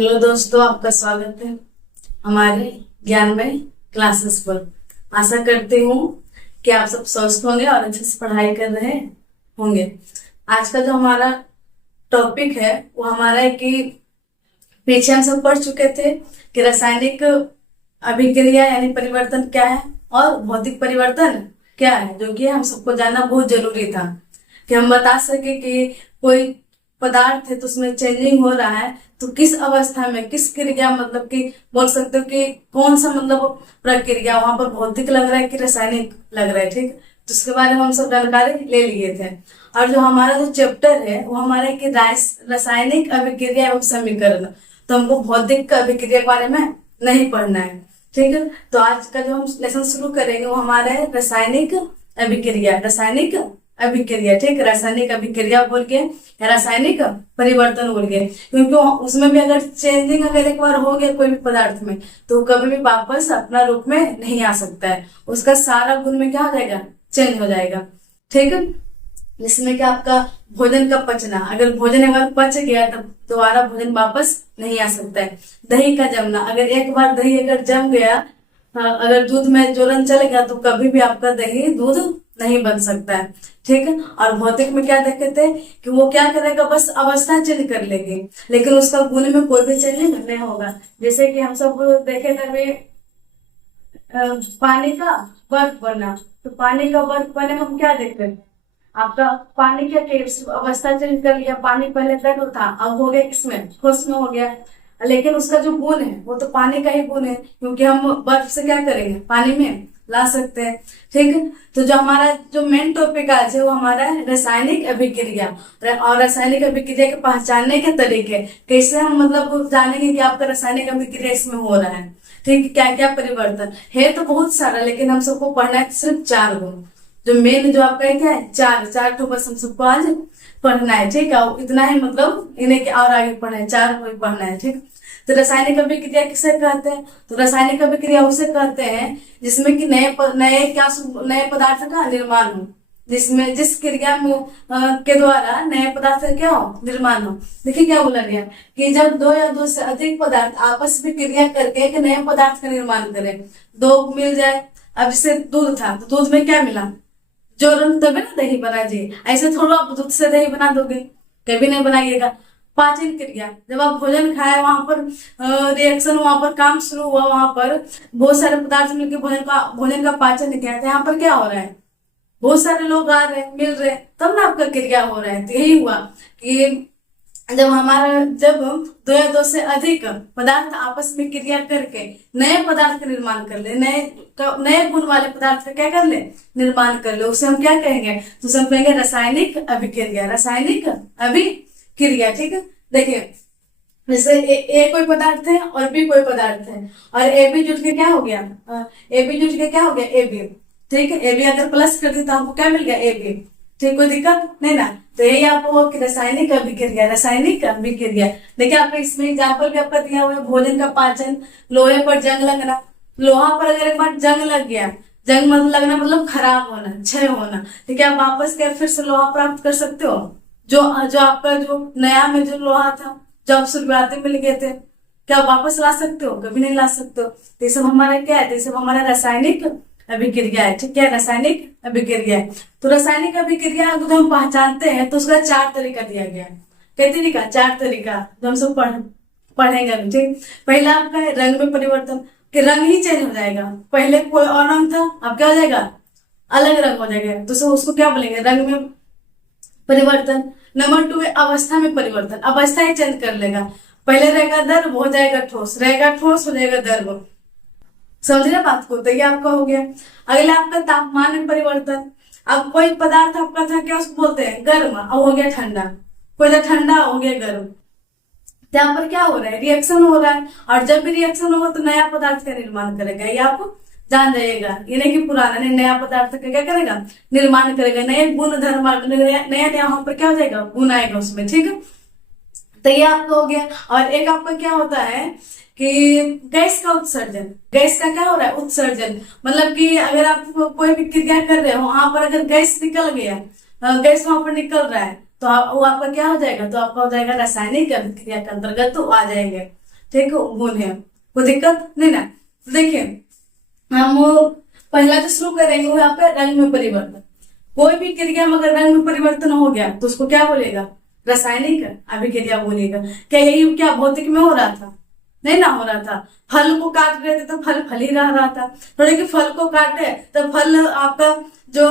Hello दोस्तों, आपका स्वागत है हमारे ज्ञानमय क्लासेस पर। आशा करती हूँ कि आप सब स्वस्थ होंगे और अच्छे से पढ़ाई कर रहे होंगे। आज का जो हमारा टॉपिक है वो हमारा है कि पीछे हम सब पढ़ चुके थे कि रासायनिक अभिक्रिया यानी परिवर्तन क्या है और भौतिक परिवर्तन क्या है, जो कि हम सबको जानना बहुत जरूरी था कि हम बता सके कि कोई पदार्थ है तो उसमें चेंजिंग हो रहा है तो किस अवस्था में किस क्रिया, मतलब कि बोल सकते हो कि कौन सा मतलब प्रक्रिया वहां पर भौतिक लग रहा है कि रासायनिक लग रहा है। ठीक, तो उसके बारे में हम सब जानकारी ले लिए थे। और जो हमारा जो चैप्टर है वो हमारा है कि रासायनिक अभिक्रिया एवं समीकरण। तो हमको भौतिक अभिक्रिया के बारे में नहीं पढ़ना है। ठीक है, तो आज का जो हम लेसन शुरू करेंगे वो हमारा है रासायनिक अभिक्रिया। रासायनिक अभिक्रिया, ठीक, रासायनिक अभिक्रिया बोल के या रासायनिक परिवर्तन बोल के, क्योंकि उसमें भी अगर चेंजिंग अगर एक बार हो गया कोई भी पदार्थ में तो कभी भी वापस अपना रूप में नहीं आ सकता है। उसका सारा गुण में क्या हो जाएगा, चेंज हो जाएगा। ठीक है, जिसमें कि आपका भोजन का पचना, अगर भोजन अगर पच गया तब दोबारा भोजन वापस नहीं आ सकता है। दही का जमना, अगर एक बार दही अगर जम गया, अगर दूध में ज्वलन चल गया तो कभी भी आपका दही दूध नहीं बन सकता है। ठीक है, और भौतिक में क्या देखे थे कि वो क्या करेगा, बस अवस्था चेंज कर लेगी लेकिन उसका गुण में कोई भी चेंज नहीं होगा। जैसे कि हम सब देखे थे पानी का बर्फ बना, तो पानी का बर्फ बने में हम क्या देखते हैं, आपका पानी क्या अवस्था चेंज कर लिया। पानी पहले तरल था, अब हो गया किसमें, ठोस में हो गया। लेकिन उसका जो गुण है वो तो पानी का ही गुण है, क्योंकि हम बर्फ से क्या करेंगे, पानी में ला सकते हैं। ठीक है, तो जो हमारा जो मेन टॉपिक आज है वो हमारा है रासायनिक अभिक्रिया। और रासायनिक अभिक्रिया के पहचानने के तरीके, कैसे हम मतलब जानेंगे कि आपका रासायनिक अभिक्रिया इसमें हो रहा है। ठीक, क्या क्या परिवर्तन है, तो बहुत सारा, लेकिन हम सबको पढ़ना है सिर्फ 4 गुण। जो मेन जो आपका क्या है, चार तो बस हम सबको आज पढ़ना है। ठीक है, इतना ही, मतलब इन्हें के और आगे पढ़ना है, 4 को पढ़ना है। ठीक, तो रासायनिक अभिक्रिया किसे कहते हैं, तो रासायनिक अभिक्रिया उसे कहते हैं जिसमें कि नए पदार्थ का निर्माण हो, जिसमें जिस क्रिया में के द्वारा नए पदार्थ का क्या हो, निर्माण हो। देखिए क्या बोला गया कि जब 2 या 2 से अधिक पदार्थ आपस में क्रिया करके एक नए पदार्थ का निर्माण करें, 2 मिल जाए। अब जैसे दूध था तो दूध में क्या मिला, जोरन, तभी ना दही बना जी। ऐसे थोड़ा आप दूध से दही बना दोगे, कभी नहीं बनाइएगा। पाचन क्रिया, जब आप भोजन खाए वहां पर रिएक्शन, वहां पर काम शुरू हुआ, वहां पर बहुत सारे पदार्थ मिलकर भोजन का पाचन किया था। यहाँ पर क्या हो रहा है, बहुत सारे लोग आ रहे हैं, मिल रहे हैं, तब ना आपका क्रिया हो रहा है। तो यही हुआ कि जब 2 या 2 से अधिक पदार्थ आपस में क्रिया करके नए पदार्थ का निर्माण कर ले, नए गुण वाले पदार्थ का क्या कर ले, निर्माण कर ले, उसे हम क्या कहेंगे, तो उसे हम कहेंगे रासायनिक अभिक्रिया। रासायनिक अभिक्रिया, ठीक है। देखिए जैसे ए कोई पदार्थ है और बी कोई पदार्थ है, और ए बी जुट के क्या हो गया, ए बी जुट के क्या हो गया, ए बी। ठीक है, ए बी अगर प्लस कर दी तो हमको क्या मिल गया, ए बी। ठीक, कोई दिक्कत नहीं ना। तो यही आपको रासायनिक अभिक्रिया, रासायनिक अभिक्रिया। देखिए आपको इसमें एग्जाम्पल भी आपका दिया हुआ है, भोजन का पाचन, लोहे पर जंग लगना। लोहा पर अगर एक बार जंग लग गया, जंग मतलब लगना मतलब खराब होना, क्षय होना, तो क्या आप वापस क्या फिर से लोहा प्राप्त कर सकते हो? जो आपका जो नया में जो लोहा था, जो आप शुरुआती में लिए थे, क्या वापस ला सकते हो? कभी नहीं ला सकते हो। तो ये सब हमारा क्या है, तो ये सब हमारा रासायनिक अभिक्रिया है। ठीक है, रासायनिक अभिक्रिया है। तो रासायनिक अभिक्रिया अगर हम पहचानते हैं तो उसका 4 तरीका दिया गया है। कितने तरीका, 4 तरीका जो हम सब पढ़ेंगे। ठीक, पहला आपका है रंग में परिवर्तन, कि रंग ही चेंज हो जाएगा। पहले कोई और रंग था, अब क्या हो जाएगा, अलग रंग हो जाएगा, तो उसको क्या बोलेंगे, रंग में परिवर्तन। नंबर 2 है अवस्था में परिवर्तन, अवस्था ही चेंज कर लेगा। पहले रहेगा द्रव, हो जाएगा ठोस, रहेगा ठोस, हो जाएगा द्रव। समझ रहे बात को, तो ये आपका हो गया। अगला आपका तापमान में परिवर्तन। अब कोई पदार्थ आपका था, क्या उसको बोलते हैं, गर्म, अब हो गया ठंडा। कोई था ठंडा, हो गया गर्म। यहाँ पर क्या हो रहा है, रिएक्शन हो रहा है, और जब भी रिएक्शन होगा तो नया पदार्थ का निर्माण करेगा। ये आप जान जाइएगा, ये नहीं कि पुराना नहीं, नया पदार्थ का क्या करेगा, निर्माण करेगा। नए गुण धर्म, नया वहां पर क्या हो जाएगा, गुण आएगा उसमें। ठीक है, तो ये आपका हो गया। और एक आपका क्या होता है कि गैस का उत्सर्जन। गैस का क्या हो रहा है, उत्सर्जन, मतलब कि अगर आप कोई भी क्रिया कर रहे हो, वहां पर अगर गैस निकल गया, गैस वहां पर निकल रहा है, तो वो आपका क्या हो जाएगा, तो आपका हो जाएगा रासायनिक अभिक्रिया के अंतर्गत तो आ जाएंगे। ठीक है, गुण है, कोई दिक्कत नहीं ना। तो देखिए हम पहला जो शुरू करेंगे वो यहाँ पे रंग में परिवर्तन। कोई भी क्रिया में अगर रंग में परिवर्तन हो गया तो उसको क्या बोलेगा, रासायनिक अभिक्रिया बोलेगा। क्या यही क्या भौतिक में हो रहा था, नहीं ना हो रहा था। फल को काट रहे थे तो फल फल ही रहा था, थोड़े कि फल को काटे तो फल आपका जो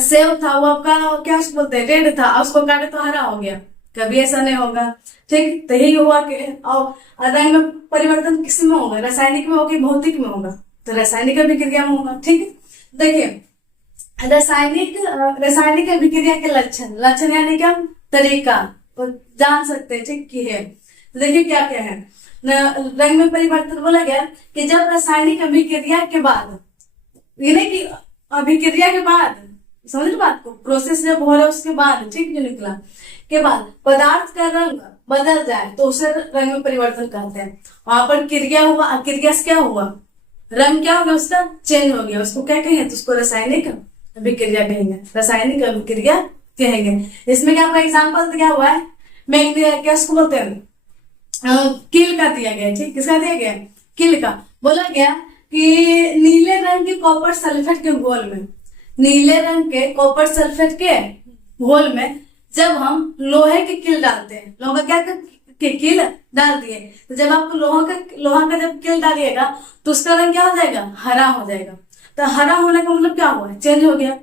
सेब था वो आपका क्या बोलते हैं रेड था, उसको काटे तो हरा हो गया, कभी ऐसा नहीं होगा। ठीक, तो यही हुआ कि और रंग में परिवर्तन किस में होगा, रासायनिक में होगा, भौतिक में होगा, तो रासायनिक अभिक्रिया में होगा। ठीक है, देखिए रासायनिक अभिक्रिया के लक्षण, लक्षण यानी क्या तरीका और जान सकते हैं, ठीक की है। तो देखिए क्या क्या है, रंग में परिवर्तन बोला गया कि जब रासायनिक अभिक्रिया के बाद, ये नहीं कि अभिक्रिया के बाद, समझ बात को, प्रोसेस जब हो रहा है उसके बाद, ठीक जो निकला के बाद पदार्थ का रंग बदल जाए तो उसे रंग में परिवर्तन कहते हैं। वहां पर क्रिया हुआ, क्रिया से क्या हुआ, रंग क्या हो गया उसका चेंज हो गया, उसको क्या कहेंगे, तो उसको रासायनिक अभिक्रिया कहेंगे, रासायनिक अभिक्रिया कहेंगे। इसमें क्या आपका एग्जाम्पल दिया हुआ है, मैं क्या उसको बोलते हैं किल का दिया गया, ठीक, किसका दिया गया, किल का। बोला गया कि नीले रंग के कॉपर सल्फेट के घोल में, नीले रंग के कॉपर सल्फेट के घोल में जब हम लोहे की किल डालते हैं, लोहा का क्या किल डाल दिए, तो जब आप लोहा का जब किल डालिएगा तो उसका रंग क्या हो जाएगा, हरा हो जाएगा। तो हरा होने का मतलब क्या हुआ, चेंज हो गया।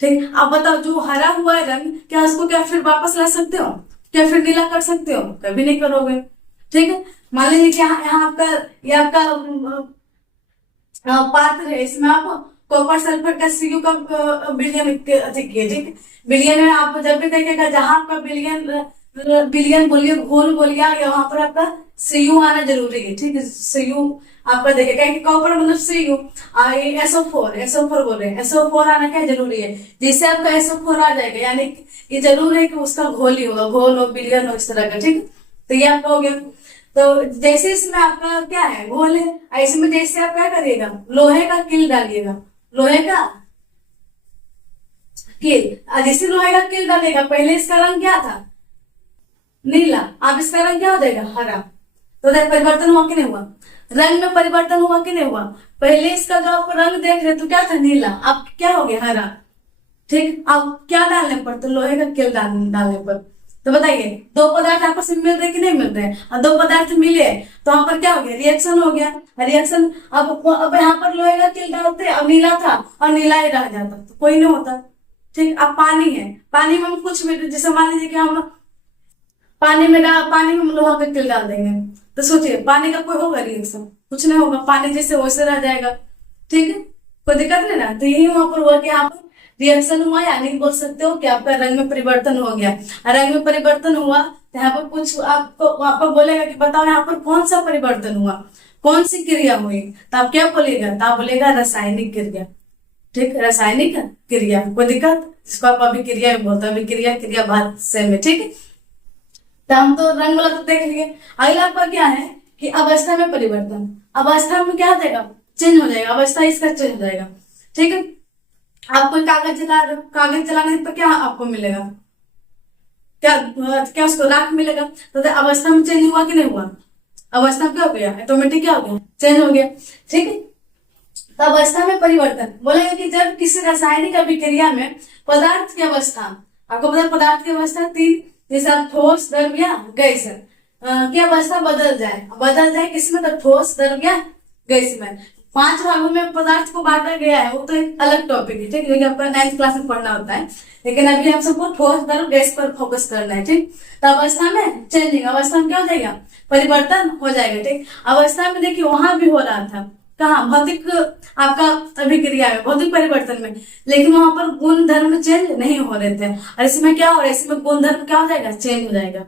ठीक, अब बताओ जो हरा हुआ है रंग, क्या उसको क्या फिर वापस ला सकते हो, क्या फिर नीला कर सकते हो, कभी नहीं करोगे। ठीक है, मान लीजिए कि यहाँ आपका ये आपका पात्र है, इसमें आप कॉपर सल्फेट का सीयू का बिलियन ठीक, बिलियन में आप जब भी देखेगा जहां आपका बिलियन बोलिए घोल बोलिए वहां पर आपका सीयू आना जरूरी है। ठीक है, सीयू आपका देखेगा कि कॉपर मतलब सीयू, SO4 बोल रहे हैं, SO4 आना क्या जरूरी है, जिससे आपका SO4 आ जाएगा, यानी ये जरूर है कि उसका घोल ही होगा, घोल हो बिलियन हो इस तरह का। ठीक, तो ये आपका हो गया। तो जैसे इसमें आपका क्या है, घोल है, ऐसे में जैसे आप क्या करिएगा, लोहे का किल डालिएगा, लोहे का किल, जैसे लोहे का किल डालेगा, पहले इसका रंग क्या था, नीला, अब इसका रंग क्या हो जाएगा, हरा। तो परिवर्तन हुआ कि नहीं हुआ, रंग में परिवर्तन हुआ कि नहीं हुआ। पहले इसका जो आप रंग देख रहे तो क्या था, नीला, अब क्या हो गया, हरा। ठीक, अब क्या डालने पर, तो लोहे का किल डालने पर। तो बताइए दो पदार्थ आपस में मिल रहे कि नहीं मिल रहे, और दो पदार्थ मिले तो यहाँ पर क्या हो गया, रिएक्शन हो गया, रिएक्शन। अब यहाँ पर लोहे का किल डालते, अब नीला था और नीला ही रह जाता तो कोई नहीं होता। ठीक, अब पानी है, पानी में हम कुछ भी, जैसे मान लीजिए कि हम पानी में लोहा का किल डाल देंगे, तो सोचिए पानी का कोई होगा रिएक्शन, कुछ नहीं होगा, पानी जैसे वैसे रह जाएगा। ठीक है, कोई दिक्कत नहीं ना। तो यही वहां पर हुआ कि यहाँ पर रिएक्शन हुआ, यानी बोल सकते हो कि आपका रंग में परिवर्तन हो गया। रंग में परिवर्तन हुआ तो यहाँ पर कुछ आपको बोलेगा कि बताओ यहाँ पर कौन सा परिवर्तन हुआ, कौन सी क्रिया हुई, तो आप क्या बोलेगा, तो आप बोलेगा रासायनिक क्रिया। ठीक, रासायनिक क्रिया, कोई दिक्कत, जिसको आप अभिक्रिया भी बोलते हैं, अभिक्रिया क्रिया बात सेम है। ठीक है, तो हम तो रंग वाला तो देख लिए। अगला आपका क्या है कि अवस्था में परिवर्तन, अवस्था में क्या हो जाएगा, चेंज हो जाएगा, अवस्था इसका चेंज हो जाएगा। ठीक है, आप कोई कागज जला रहे हो, कागज जलाने पर क्या आपको मिलेगा, क्या उसको राख मिलेगा। तो अवस्था में चेंज हुआ कि नहीं हुआ, अवस्था क्या हो गया, ऑटोमेटिक क्या हो गया, चेंज हो गया। ठीक है, तो अवस्था में परिवर्तन बोलेगा कि जब किसी रासायनिक अभिक्रिया में पदार्थ की अवस्था, आपको पता पदार्थ की अवस्था तीन, जैसे आप ठोस, द्रव या गैस की अवस्था बदल जाए किसमें, तो ठोस, द्रव या गैस में। 5 भागों में पदार्थ को बांटा गया है, वो तो एक अलग टॉपिक है। ठीक, लेकिन आपका 9th क्लास में पढ़ना होता है, लेकिन अभी हम सबको ठोस, द्रव, गैस पर फोकस करना है। ठीक, तो अवस्था में चेंजिंग, अवस्था में क्या हो जाएगा, परिवर्तन हो जाएगा। ठीक, अवस्था में देखिए वहां भी हो रहा था, कहा भौतिक आपका अभिक्रिया में, भौतिक परिवर्तन में, लेकिन वहां पर गुण धर्म चेंज नहीं हो रहे थे। और इसमें क्या हो रहा है, इसमें गुण धर्म क्या हो जाएगा, चेंज हो जाएगा।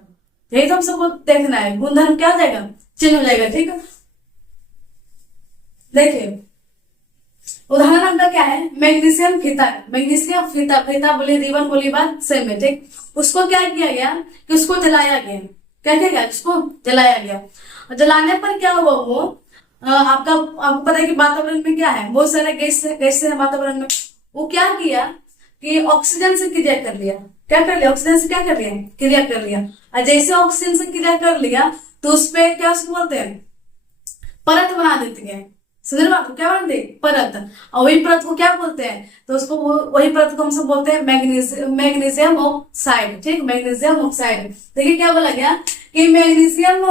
यही तो हम सबको देखना है, गुण धर्म क्या हो जाएगा, चेंज हो जाएगा। ठीक है, देखिए उदाहरण आपका क्या है, मैग्नीशियम फीता, फीता बोली, रिबन बोली, बात सेम है। ठीक, उसको क्या किया गया कि उसको जलाया गया, क्या किया गया, उसको जलाया गया। और जलाने पर क्या हुआ, वो आपको पता है कि वातावरण में क्या है, बहुत सारे गैस है वातावरण में। वो क्या किया कि ऑक्सीजन से क्रिया कर लिया, क्या कर लिया, ऑक्सीजन से क्या कर लिया, क्रिया कर लिया। और जैसे ऑक्सीजन से क्रिया कर लिया तो उस पे क्या उसको बोलते हैं, परत बना देती है। समझ बात को, क्या बनाते हैं, परत। और वही परत को क्या बोलते हैं, तो उसको वही परत को हम सब बोलते हैं मैग्नीशियम ऑक्साइड। ठीक, मैग्नीशियम ऑक्साइड। देखिए क्या बोला गया कि मैग्नीशियम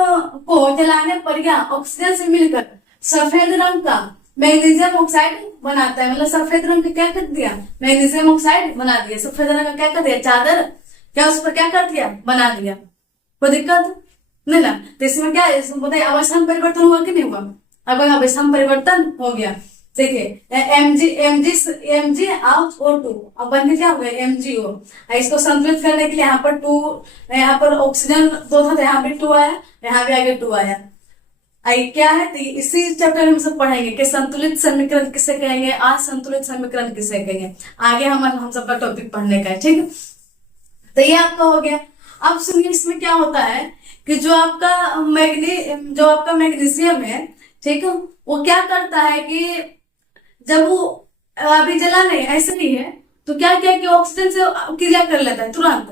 को जलाने पर क्या ऑक्सीजन से मिलकर सफेद रंग का मैग्नीशियम ऑक्साइड बनाता है। मतलब सफेद रंग का क्या कर दिया, मैग्नीशियम ऑक्साइड बना दिया। सफेद रंग का क्या कर दिया, चादर क्या उस पर क्या कर दिया, बना दिया। कोई दिक्कत नहीं ना। तो इसमें क्या है, इसमें बताइए अवस्था में परिवर्तन हुआ कि नहीं हुआ। अब अवस्था में परिवर्तन हो गया। देखिए एमजी ऑफ O2 अब बन के क्या हो गया, MgO। इसको संतुलित करने के लिए यहाँ पर 2, यहाँ पर ऑक्सीजन 2 था, यहाँ भी 2 आया, यहाँ भी आगे 2 आया। आई क्या है, तो इसी चैप्टर में हम सब पढ़ेंगे कि संतुलित समीकरण किसे कहेंगे, असंतुलित समीकरण किसे कहेंगे। आगे हम सबका टॉपिक पढ़ने का है। ठीक है, तो ये आपका हो गया। अब सुनिए इसमें क्या होता है कि जो आपका मैग्नीशियम है, ठीक है, वो क्या करता है कि जब वो अभी जला नहीं, ऐसे नहीं है, तो क्या किया कि ऑक्सीजन से क्रिया कर लेता है तुरंत।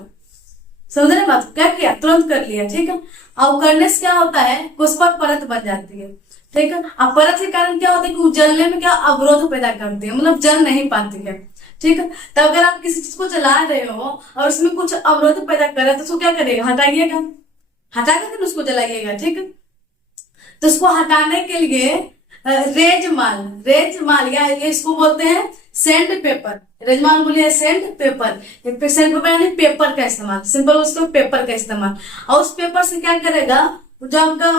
समझ रहे बात, क्या किया, तुरंत कर लिया। ठीक है, और करने से क्या होता है, उस पर परत बन जाती है। ठीक है, अब परत के कारण क्या होता है कि वो जलने में क्या अवरोध पैदा करती है, मतलब जल नहीं पाती है। ठीक है, तो अगर आप किसी चीज को जला रहे हो और उसमें कुछ अवरोध पैदा कर रहा है तो उसको क्या करेगा, हटाइएगा, हटा के फिर उसको जलाइएगा। ठीक है, तो उसको हटाने के लिए रेजमाल या ये इसको बोलते हैं सेंड पेपर। रेजमाल बोलिए सेंड पेपर। सेंड पेपर यानी पेपर का इस्तेमाल, सिंपल उसको पेपर का इस्तेमाल। और उस पेपर से क्या करेगा, जो आपका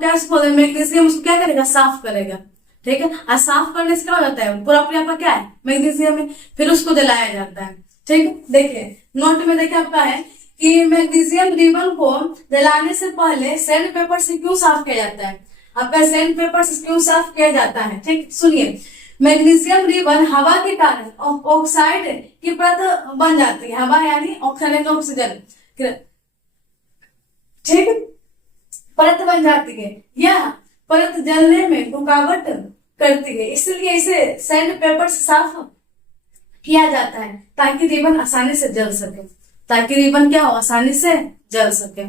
क्या बोलते हैं मैग्नीशियम, उसको क्या करेगा, साफ करेगा। ठीक है, और साफ करने से क्या हो जाता है, पूरा आपका क्या है, मैग्नीशियम में, फिर उसको जलाया जाता है। ठीक है, देखिए नोट में देखिए आपका है कि मैग्नीशियम रिबन को जलाने से पहले सैंड पेपर से क्यों साफ किया जाता है। आपका सैंड पेपर से क्यों साफ किया जाता है, ठीक सुनिए। मैग्नीशियम रिबन हवा के कारण ऑक्साइड की परत बन जाती है। हवा यानी ऑक्सीजन, ठीक, परत बन जाती है। यह परत जलने में रुकावट करती है, इसलिए इसे सैंड पेपर से साफ किया जाता है ताकि रिबन आसानी से जल सके, ताकि रिबन क्या हो, आसानी से जल सके।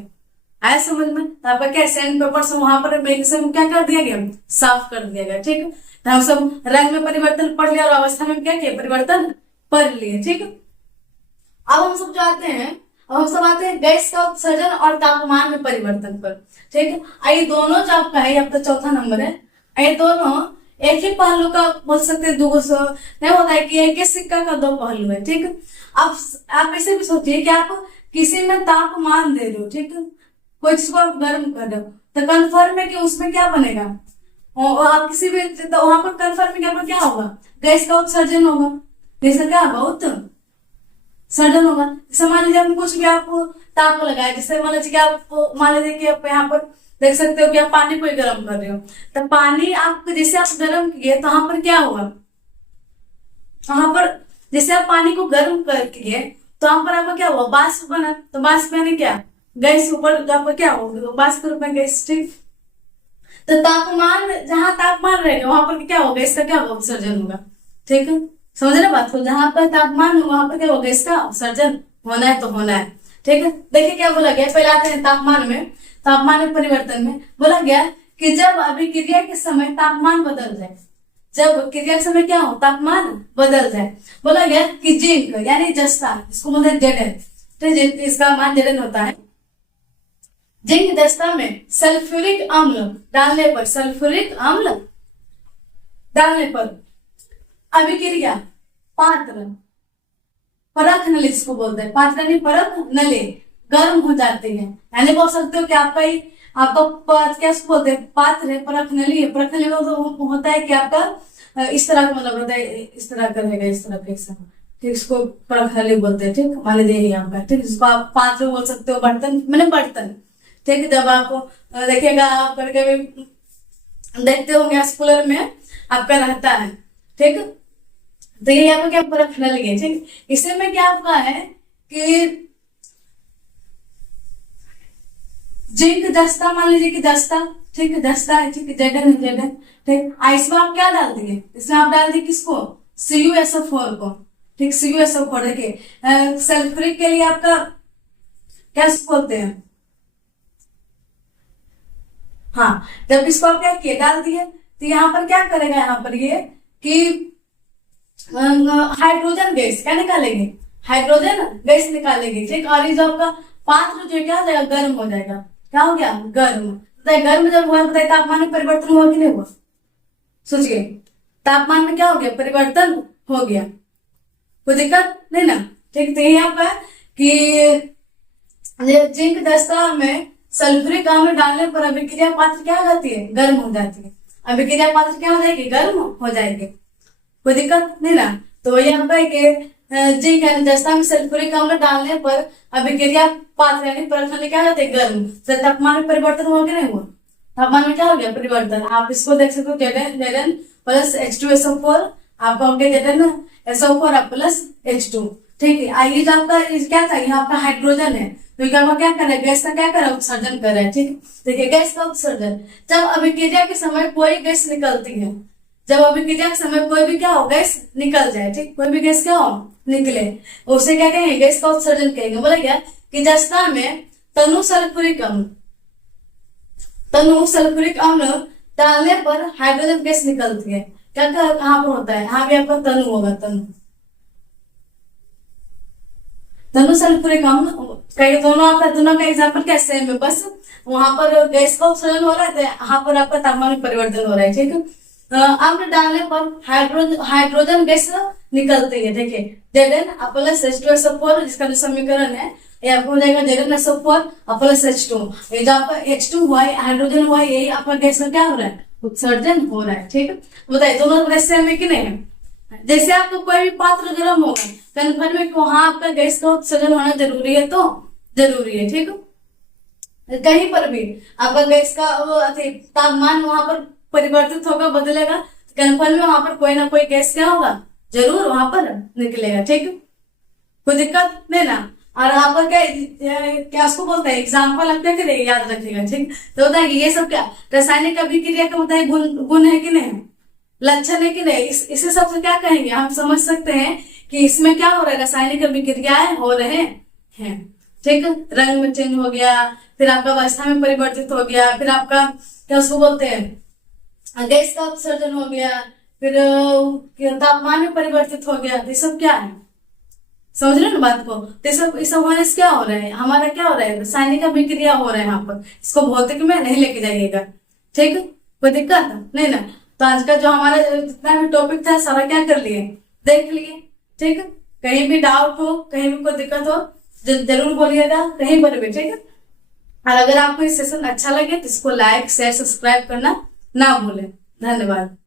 आया समझ में। तो आपका क्या सैंड पेपर से वहां पर मैग्नीशियम क्या कर दिया गया, साफ कर दिया गया। ठीक है, तो हम सब रंग में परिवर्तन पढ़ लिया और अवस्था में क्या किया, परिवर्तन पढ़ लिए। ठीक है, अब हम सब जाते हैं, अब हम सब आते हैं गैस का उत्सर्जन और तापमान में परिवर्तन पर। ठीक है, ये दोनों जो आपका है, आपका चौथा नंबर है, ये दोनों एक ही पहलू का बोल सकते हैं, दो नहीं होता है कि एक ही सिक्का का दो पहलू है। ठीक है, अब आप ऐसे भी सोचिए कि आप किसी में तापमान दे रहे हो, ठीक है, कोई चीज को आप गर्म कर रहे हो, तो कन्फर्म है कि उसमें क्या बनेगा, और आप किसी भी तो वहां पर कन्फर्म है क्या होगा, गैस का उत्सर्जन होगा। जैसे क्या होगा, सर्जन होगा। जैसे मान लीजिए हम कुछ भी आप ताप लगाए, जैसे मान लीजिए कि आप मान लीजिए कि आप यहाँ पर देख सकते हो कि आप पानी को गर्म कर रहे हो, तो पानी आप जैसे आप गर्म किए तो वहां पर क्या होगा, वहां पर जैसे आप पानी को गर्म कर किए तो वहां पर आपका क्या हुआ, वाष्प बना। तो वाष्प यानी क्या, गैस ऊपर आपका क्या होगा, वाष्प के रूप में गैस। ठीक, तो तापमान जहां तापमान रहेगा वहां पर क्या होगा, इसका क्या होगा, उत्सर्जन होगा। ठीक है, समझ रहे बात को, जहां पर तापमान हो वहां पर क्या होगा, इसका उत्सर्जन होना है तो होना है। ठीक है, देखिए क्या बोला गया, पहले आते हैं तापमान में। तापमान में परिवर्तन में बोला गया कि जब अभिक्रिया के समय तापमान बदल जाए, जब क्रिया के समय क्या हो, तापमान बदल जाए, बोला गया कि जिंक यानी जस्ता, इसको बोलते हैं Zn, तो इसका मान Zn होता है। जिंक जस्ता में सल्फ्यूरिक अम्ल डालने पर, सल्फ्यूरिक अम्ल डालने पर अभिक्रिया पात्र परख नली, जिसको बोलते हैं पात्र नहीं परख नली, गर्म हो जाती है। यानी बोल सकते हो कि आपका क्या बोलते हैं, पात्र है, परख नली है। परख नली तो होता है कि आपका इस तरह का मतलब होता है, इस तरह का रहेगा, इस तरह का, ठीक, इसको परख नली बोलते हैं। ठीक, मान लीजिए आपका, ठीक, इसको आप पात्र बोल सकते हो, बर्तन मैंने बर्तन। ठीक, जब आप देखिएगा, आप कभी देखते होंगे स्कूलर में आपका रहता है। ठीक, तो ये आपको क्या परख नली है। ठीक, इससे में क्या आपका है कि जिंक जस्ता, मान लीजिए कि जस्ता, ठीक है, जस्ता है, ठीक है, Zn, ठीक, इसमें आप क्या डाल दिए, इसमें आप डाल दिए किसको, CuSO4 को। ठीक, CuSO4 देखिए, सल्फ्यूरिक के लिए आपका क्या बोलते हैं, हाँ, जब इसको आप क्या किए, डाल दिए, तो यहाँ पर क्या करेगा, यहाँ पर ये कि हाइड्रोजन गैस क्या निकालेंगे, हाइड्रोजन गैस निकालेंगे, ठीक। और ये जो आपका पात्र जो क्या हो जाएगा, गर्म हो जाएगा, क्या हो गया, गर्म। बताइए गर्म जब हुआ, बताइए तापमान में परिवर्तन हुआ कि नहीं हुआ, सोचिए, तापमान में क्या हो गया, परिवर्तन हो गया, कोई दिक्कत नहीं ना, ठीक। तो यही आपका कि जिंक दस्ता में सल्फ्यूरिक अम्ल डालने पर अभिक्रिया पात्र क्या हो जाती है, गर्म हो जाती है, अभिक्रिया पात्र क्या हो जाएगी, गर्म हो जाएगी, कोई दिक्कत नहीं ना। तो यहाँ पे कि जिंक यानी दस्ता में सल्फ्यूरिक अम्ल डालने पर अभिक्रिया पात्र यानी परखंड क्या हो जाते हैं, गर्म। तो तापमान में परिवर्तन हुआ कि नहीं हुआ, तापमान में क्या हो गया, परिवर्तन। आप इसको देख सकते हो, Zn प्लस H2SO4, आपका हो गया Zn प्लस H2, ठीक है। आइए जो आपका क्या था, यहाँ आपका हाइड्रोजन है, तो क्या कर रहा है, गैस का क्या कर रहा है, उत्सर्जन कर रहा है, ठीक। देखिए गैस का उत्सर्जन, जब अभिक्रिया के समय कोई गैस निकलती है, जब अभिक्रिया के समय कोई भी क्या हो, गैस निकल जाए, ठीक, कोई भी गैस क्या हो, निकले, उसे क्या कहेंगे, गैस का उत्सर्जन कहेंगे। बोला गया कि जस्ता में तनु सल्फ्यूरिक अम्ल डालने पर हाइड्रोजन गैस निकलती है, क्या कहाँ पर होता है, यहाँ भी आपका तनु होगा, तनु सल्फ्यूरिक अम्ल, दोनों का एग्जाम्पल क्या सेम है, बस वहां पर गैस का उत्सर्जन हो रहा है, यहाँ पर आपका तापमान में परिवर्तन हो रहा है, ठीक है। अम्ल डालने पर हाइड्रोजन गैस निकलती है, देखिए Zn प्लस H2SO4, जिसका जो समीकरण है ये आपको हो जाएगा Zn प्लस H2, ये जो आपका H2 हुआ है, हाइड्रोजन हुआ है, यही आपका गैस में क्या हो रहा है, उत्सर्जन हो रहा है, ठीक है। बताइए दोनों गैस सेम है कि नहीं है। जैसे आपको कोई भी पात्र गर्म होगा, कन्फर्म है कि वहां आपका गैस का उत्सर्जन होना जरूरी है, तो जरूरी है, ठीक है। कहीं पर भी आपका गैस का तापमान वहां पर परिवर्तित होगा, बदलेगा, कन्फर्म में वहां पर कोई ना कोई गैस क्या होगा, जरूर वहां पर निकलेगा, ठीक है, कोई दिक्कत नहीं ना। और आपका क्या उसको बोलते हैं, एग्जाम्पल आप क्या करेंगे, याद रखिएगा, ठीक। तो बताए ये सब क्या रासायनिक अभिक्रिया का बताए गुण है कि नहीं, लक्षण है कि नहीं, इसे सबसे क्या कहेंगे, हम समझ सकते हैं कि इसमें क्या हो रहा है, रासायनिक अभिक्रियाएं हो रहे हैं, ठीक। रंग में चेंज हो गया, फिर आपका अवस्था में परिवर्तित हो गया, फिर आपका क्या उसको बोलते हैं, गैस का उत्सर्जन हो गया, फिर तापमान में परिवर्तित हो गया, ये सब क्या है, समझ रहे ना बात को। तो ये सब होने से क्या हो रहा है, हमारा क्या हो रहा है, रासायनिक अभिक्रिया हो रहा है यहाँ पर, इसको भौतिक में नहीं लेके जाइएगा, ठीक, कोई दिक्कत नहीं ना। तो आज का जो हमारा जितना भी टॉपिक था सारा क्या कर लिए, देख लिए, ठीक है। कहीं भी डाउट हो, कहीं भी कोई दिक्कत हो, जरूर बोलिएगा, कहीं पर भी, ठीक है। और अगर आपको ये सेशन अच्छा लगे तो इसको लाइक शेयर सब्सक्राइब करना ना भूलें। धन्यवाद।